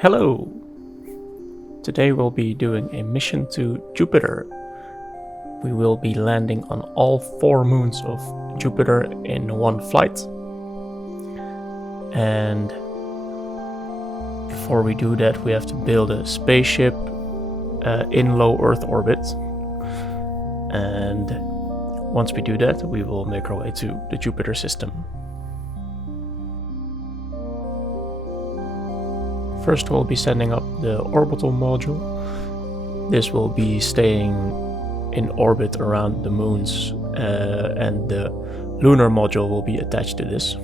Hello! Today we'll be doing a mission to Jupiter. We will be landing on all 4 moons of Jupiter in one flight. And before we do that, we have to build a spaceship in low Earth orbit. And once we do that, we will make our way to the Jupiter system. First, we'll be sending up the orbital module. This will be staying in orbit around the moons, and the lunar module will be attached to this.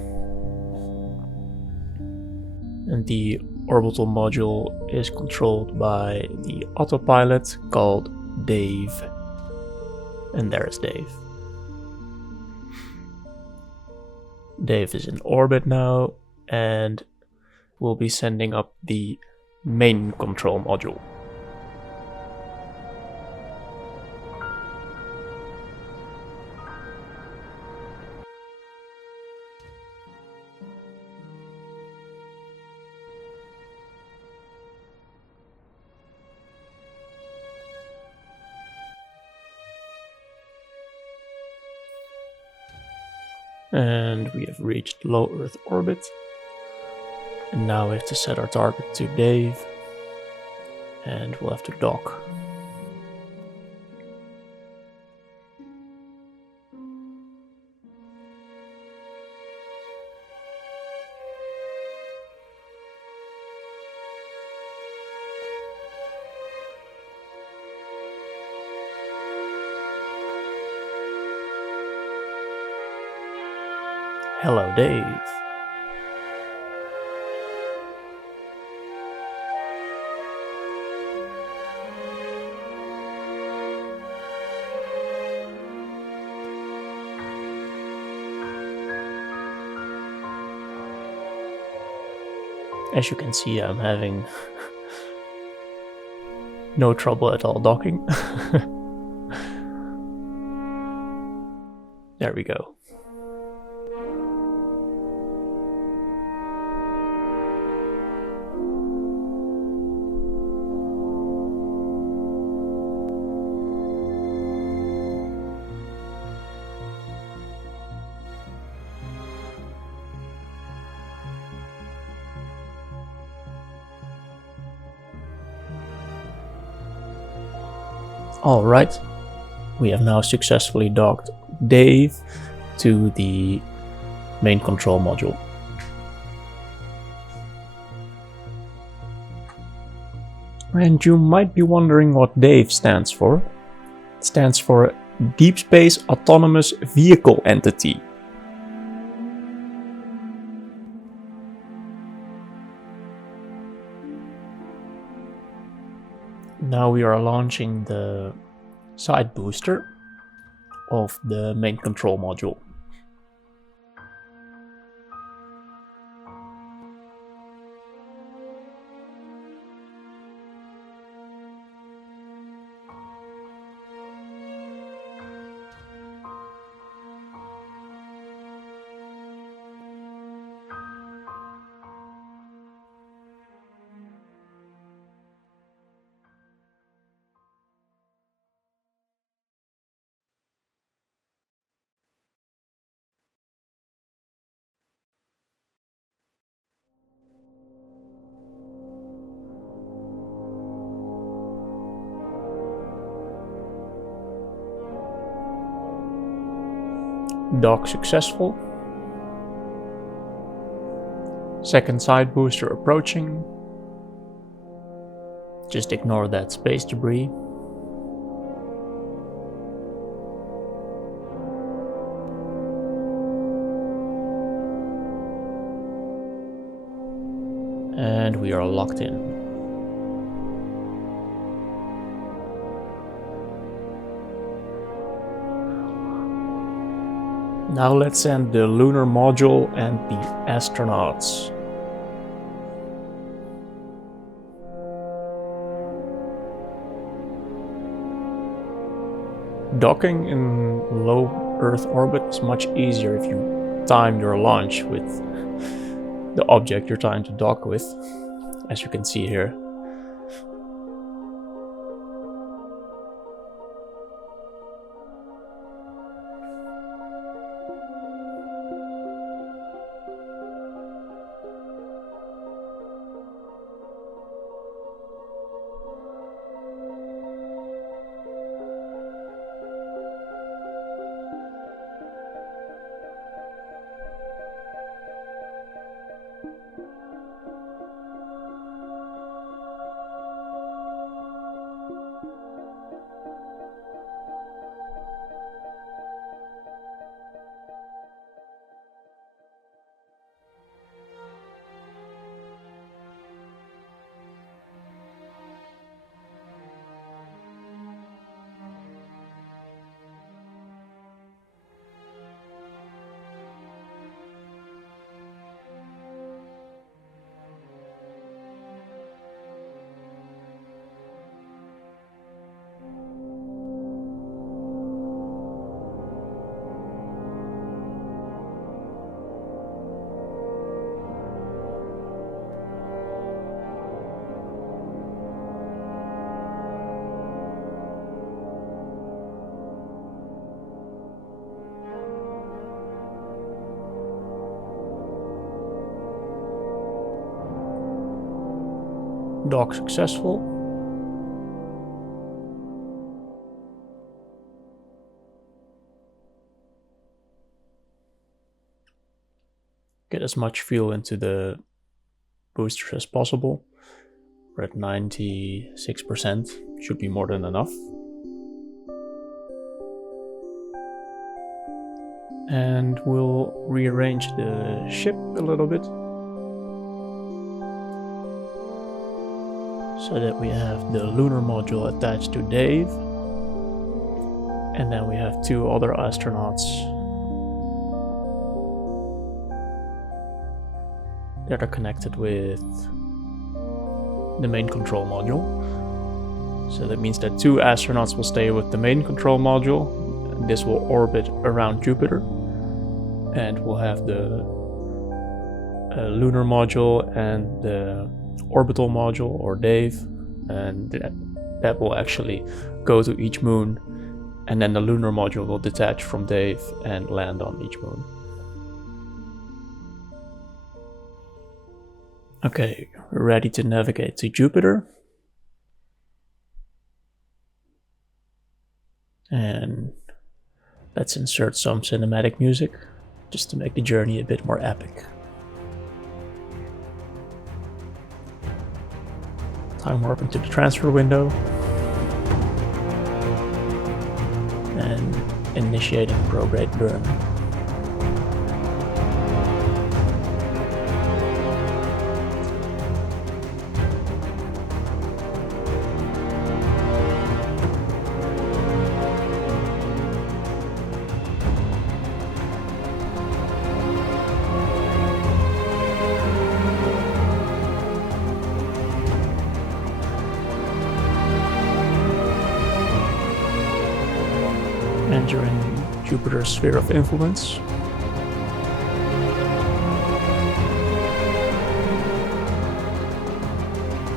And the orbital module is controlled by the autopilot called D.A.V.E. And there is D.A.V.E. D.A.V.E. is in orbit now, and we'll be sending up the main control module. And we have reached low Earth orbit. And now we have to set our target to D.A.V.E. and we'll have to dock. Hello, D.A.V.E. As you can see, I'm having no trouble at all docking. There we go. Alright, we have now successfully docked D.A.V.E. to the main control module. And you might be wondering what D.A.V.E. stands for. It stands for Deep Space Autonomous Vehicle Entity. Now we are launching the side booster of the main control module. Dock successful. Second side booster approaching. Just ignore that space debris. And we are locked in. Now let's send the lunar module and the astronauts. Docking in low Earth orbit is much easier if you time your launch with the object you're trying to dock with. as you can see here. Dock successful. Get as much fuel into the boosters as possible. We're at 96%, should be more than enough. And we'll rearrange the ship a little bit, so that we have the lunar module attached to D.A.V.E. And then we have two other astronauts that are connected with the main control module. So that means that two astronauts will stay with the main control module. This will orbit around Jupiter. And we'll have the lunar module and the orbital module, or D.A.V.E., and that will actually go to each moon, and then the lunar module will detach from D.A.V.E. and land on each moon. Okay, we're ready to navigate to Jupiter. And let's insert some cinematic music, just to make the journey a bit more epic. Time warp into the transfer window. And initiating prograde burn. Entering Jupiter's sphere of influence.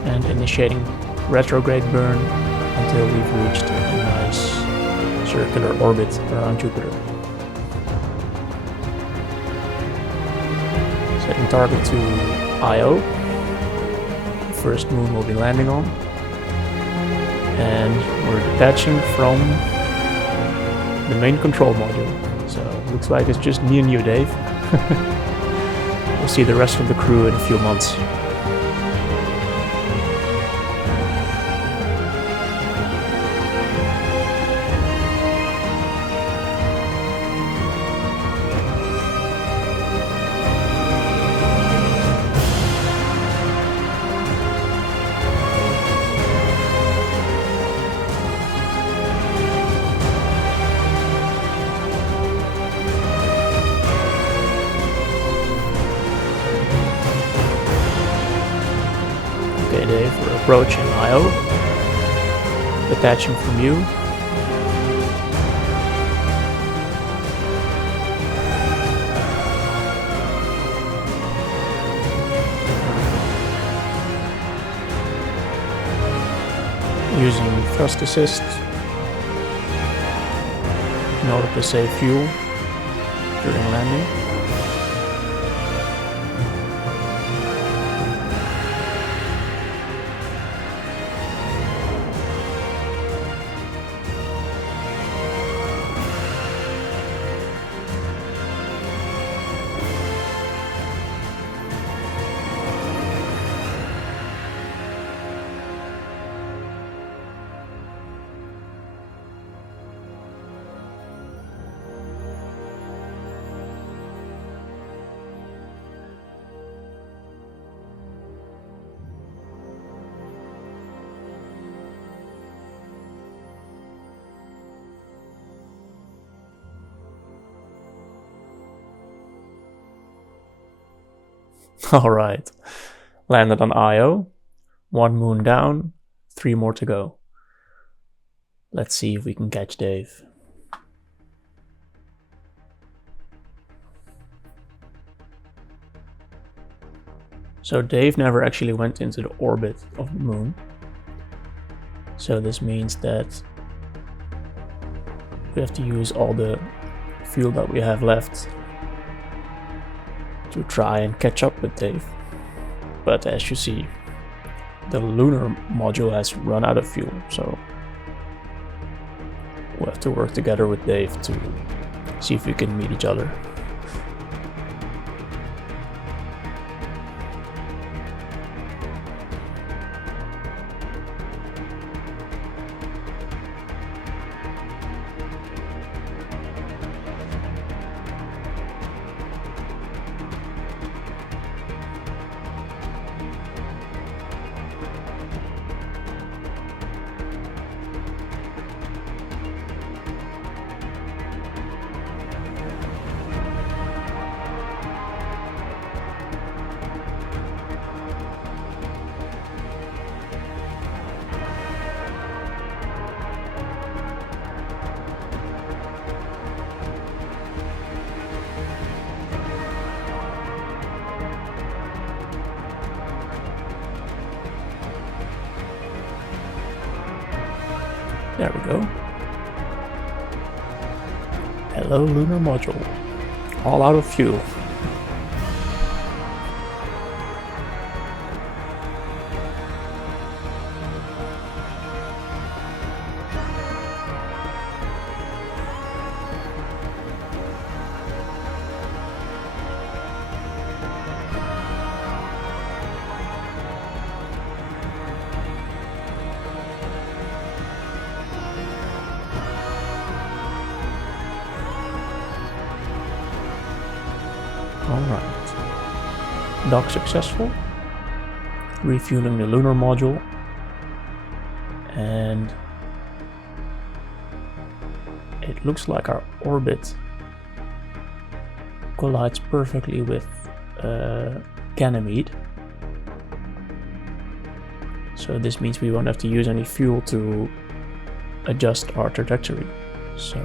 And initiating retrograde burn until we've reached a nice circular orbit around Jupiter. Setting target to Io, the first moon we'll be landing on. And we're detaching from the main control module. So looks like it's just me and you, Dave. We'll see the rest of the crew in a few months. Okay, Dave, we're approaching Io. Detaching from you. using thrust assist in order to save fuel during landing. Alright, landed on Io, 1 moon down, 3 more to go. Let's see if we can catch D.A.V.E. So D.A.V.E. never actually went into the orbit of the moon. So this means that we have to use all the fuel that we have left to try and catch up with D.A.V.E. But as you see, the lunar module has run out of fuel, so we'll have to work together with D.A.V.E. to see if we can meet each other. There we go. Hello, lunar module. All out of fuel. Alright. Dock successful. Refueling the lunar module. And it looks like our orbit collides perfectly with Ganymede. So this means we won't have to use any fuel to adjust our trajectory. So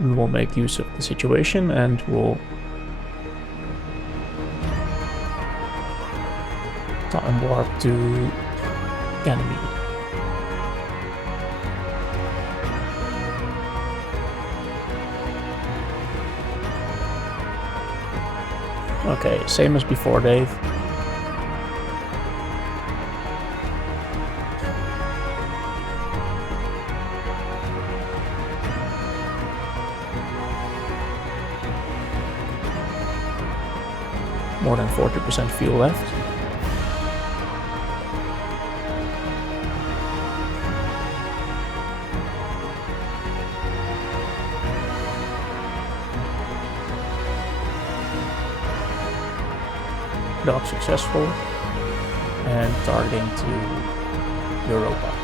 we will make use of the situation and we'll time warp to Ganymede. Okay, same as before, D.A.V.E. More than 40% fuel left. Dock successful and targeting to Europa.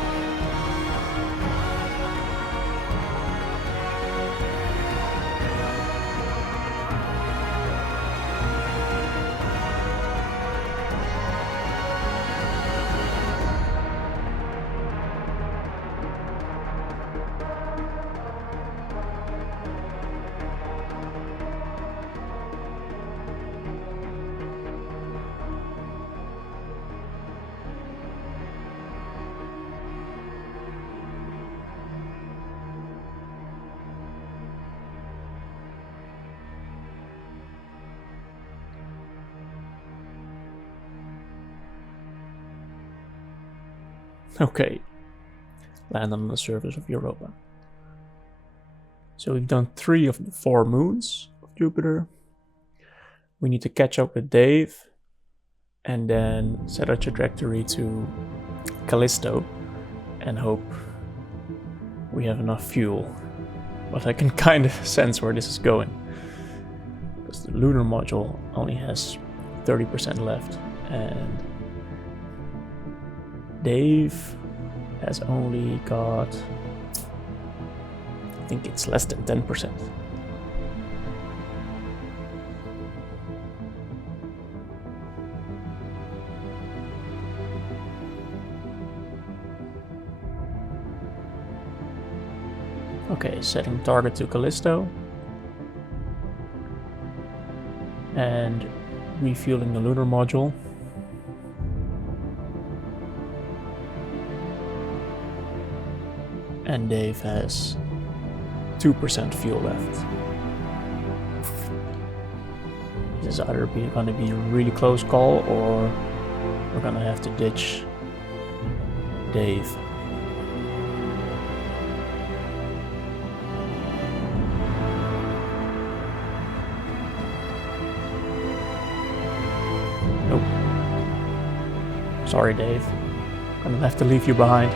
Okay, land on the surface of Europa. So we've done 3 of the 4 moons of Jupiter. We need to catch up with D.A.V.E. and then set our trajectory to Callisto and hope we have enough fuel. But I can kind of sense where this is going, because the lunar module only has 30% left and D.A.V.E. has only got, I think it's less than 10%. Okay, setting target to Callisto and refueling the lunar module. And D.A.V.E. has 2% fuel left. This is either going to be a really close call, or we're going to have to ditch D.A.V.E. Nope. Sorry, D.A.V.E. Gonna have to leave you behind.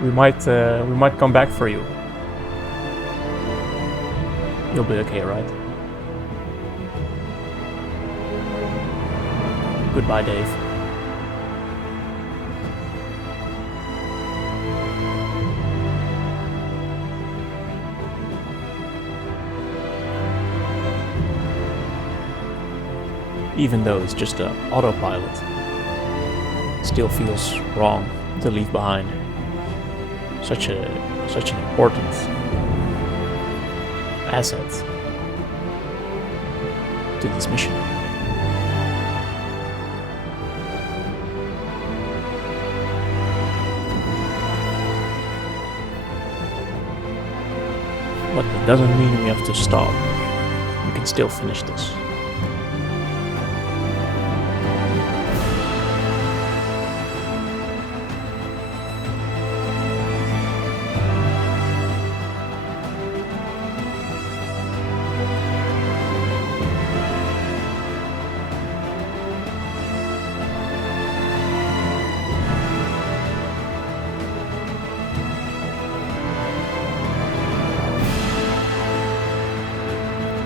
We might come back for you. You'll be okay, right? Goodbye, D.A.V.E. Even though it's just an autopilot, it still feels wrong to leave behind such an important asset to this mission. But that doesn't mean we have to stop. We can still finish this.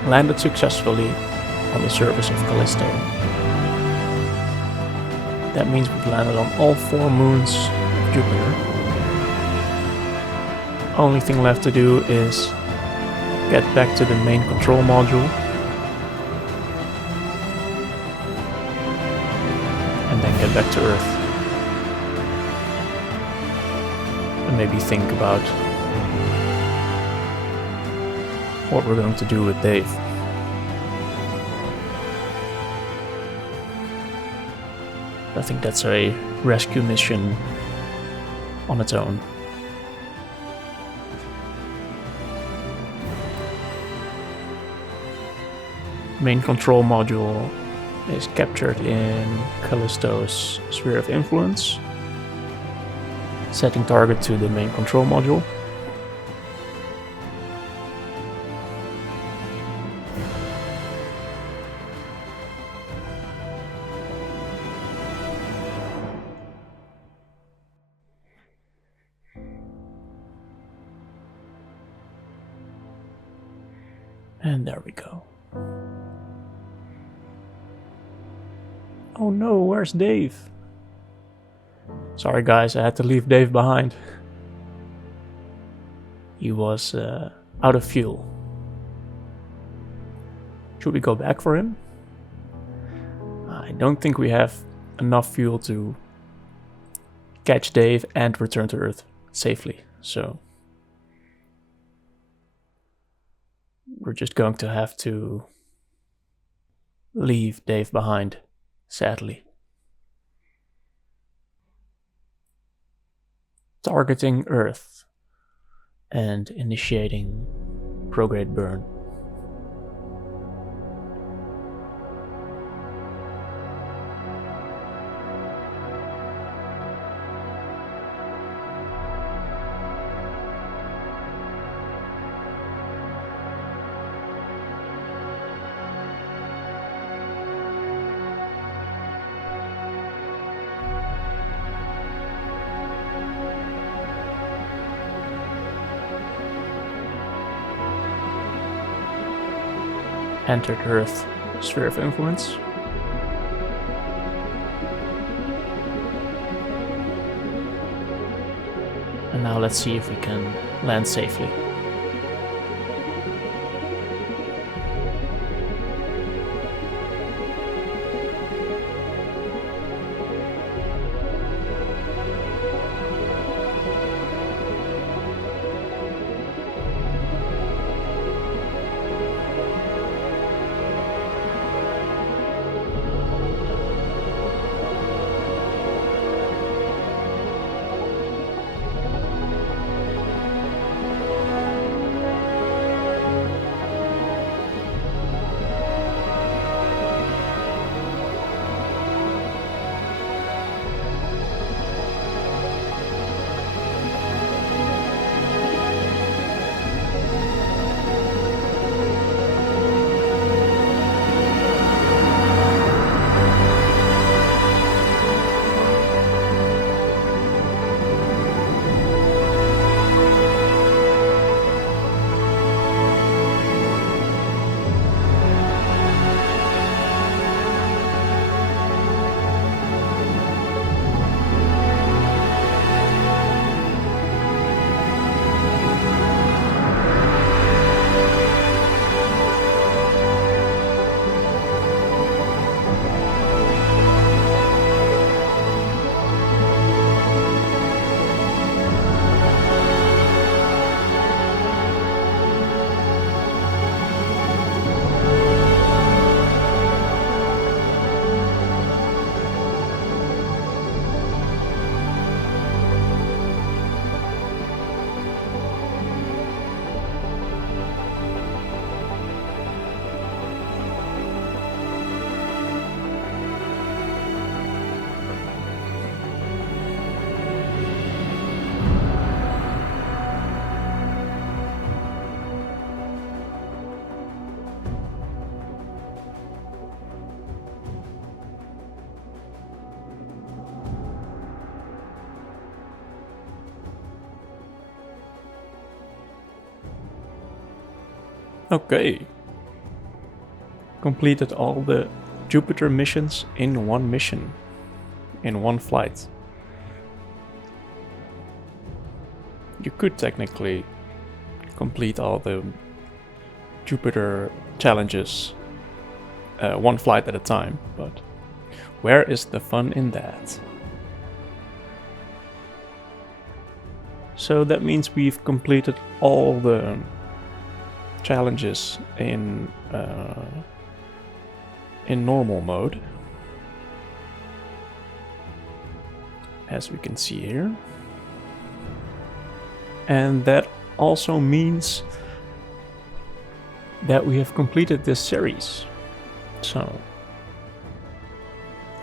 Landed successfully on the surface of Callisto. That means we've landed on all 4 moons of Jupiter. Only thing left to do is get back to the main control module and then get back to Earth. And maybe think about what we're going to do with D.A.V.E. I think that's a rescue mission on its own. Main control module is captured in Callisto's sphere of influence. Setting target to the main control module. And there we go. Oh no, where's D.A.V.E.? Sorry guys, I had to leave D.A.V.E. behind. He was out of fuel. Should we go back for him? I don't think we have enough fuel to catch D.A.V.E. and return to Earth safely, so we're just going to have to leave D.A.V.E. behind, sadly. Targeting Earth and initiating prograde burn. entered Earth's sphere of influence. And now let's see if we can land safely. Okay. Completed all the Jupiter missions in one mission, in one flight. You could technically complete all the Jupiter challenges one flight at a time, but where is the fun in that? So that means we've completed all the challenges in normal mode, as we can see here. And that also means that we have completed this series. So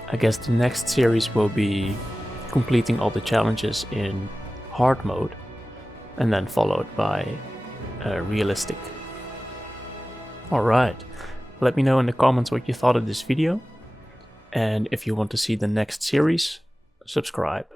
I guess the next series will be completing all the challenges in hard mode, and then followed by realistic. Alright, let me know in the comments what you thought of this video, and if you want to see the next series, subscribe.